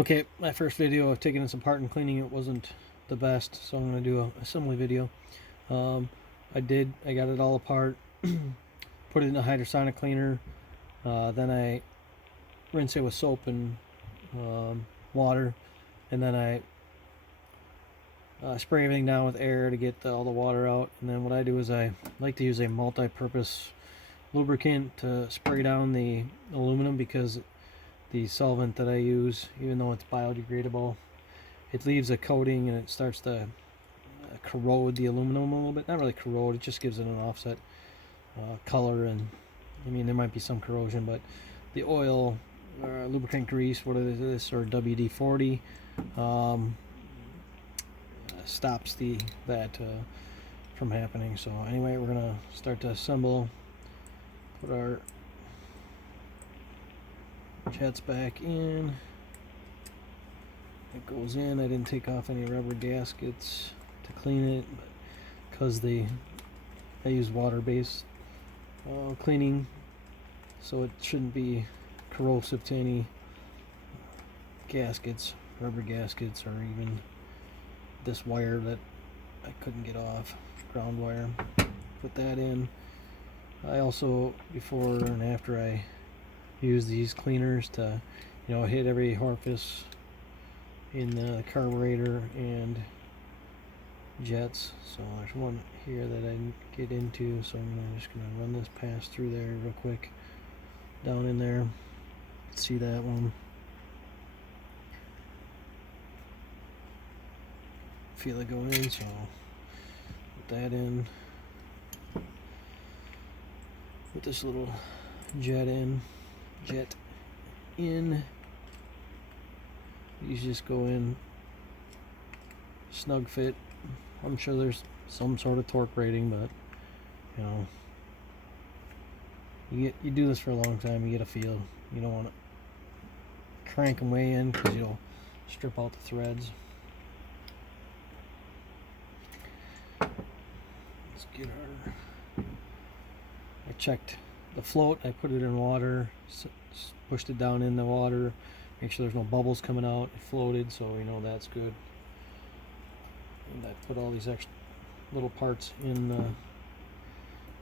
Okay, my first video of taking this apart and cleaning it wasn't the best, so I'm going to do a assembly video. I got it all apart, put it in a hydrosonic cleaner, then I rinse it with soap and water, and then I spray everything down with air to get all the water out. And then what I do is I like to use a multi-purpose lubricant to spray down the aluminum, because the solvent that I use, even though it's biodegradable, it leaves a coating and it starts to corrode the aluminum a little bit. Not really corrode, it just gives it an offset color, and I mean there might be some corrosion, but the oil or lubricant grease, what is this, or WD-40, stops that from happening. So anyway, we're gonna start to assemble, put our jets back in. It goes in. I didn't take off any rubber gaskets to clean it, but because I use water-based cleaning, so it shouldn't be corrosive to any gaskets, rubber gaskets, or even this wire that I couldn't get off, ground wire. Put that in. I also, before and after, I use these cleaners to, hit every orifice in the carburetor and jets. So there's one here that I didn't get into, so I'm just going to run this pass through there real quick, down in there. See that one? Feel it go in, so put that in. Put this little jet in. These just go in snug fit. I'm sure there's some sort of torque rating, but you do this for a long time, you get a feel. You don't want to crank them way in, because you'll strip out the threads. Let's get our. I checked the float. I put it in water, pushed it down in the water, make sure there's no bubbles coming out. It floated, so we know that's good. And I put all these extra little parts in the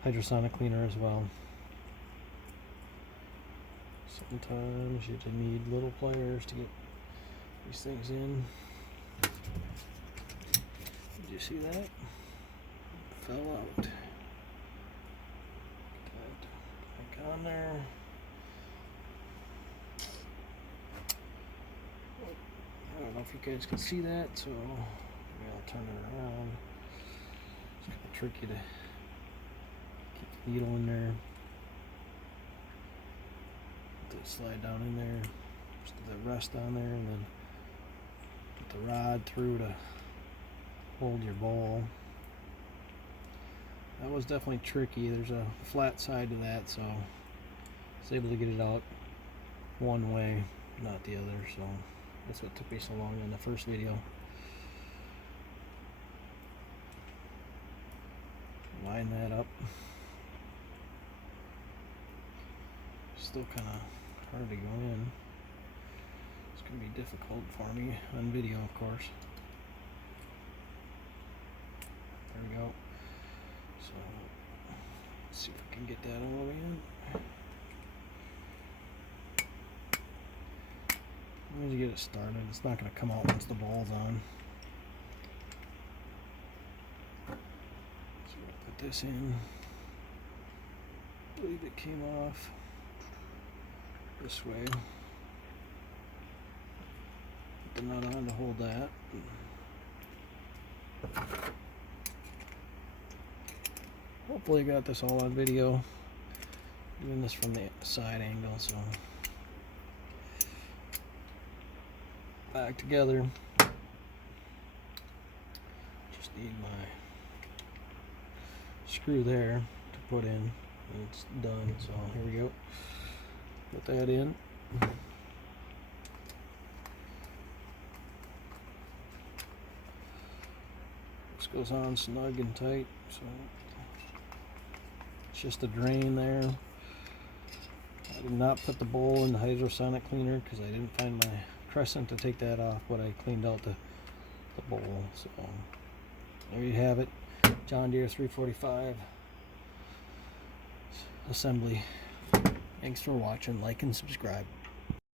hydrosonic cleaner as well. Sometimes you just need little pliers to get these things in. Did you see that? Fell out. Put that back on there. I don't know if you guys can see that, so maybe I'll turn it around. It's kind of tricky to keep the needle in there. Put the slide down in there, just the rest on there, and then put the rod through to hold your bowl. That was definitely tricky. There's a flat side to that, so I was able to get it out one way, not the other, so that's what took me so long in the first video. Line that up. Still kind of hard to go in. It's going to be difficult for me on video, of course. There we go. So let's see if we can get that all the way in. Let me get it started. It's not going to come out once the ball's on. So we'll put this in. I believe it came off this way. Put the nut on to hold that. Hopefully I got this all on video. Doing this from the side angle, so back together. Just need my screw there to put in, and it's done. So here we go. Put that in. This goes on snug and tight, so it's just a drain there. I did not put the bowl in the hydrosonic cleaner because I didn't find my crescent to take that off, but I cleaned out the bowl. So there you have it. John Deere 345 assembly. Thanks for watching. Like and subscribe.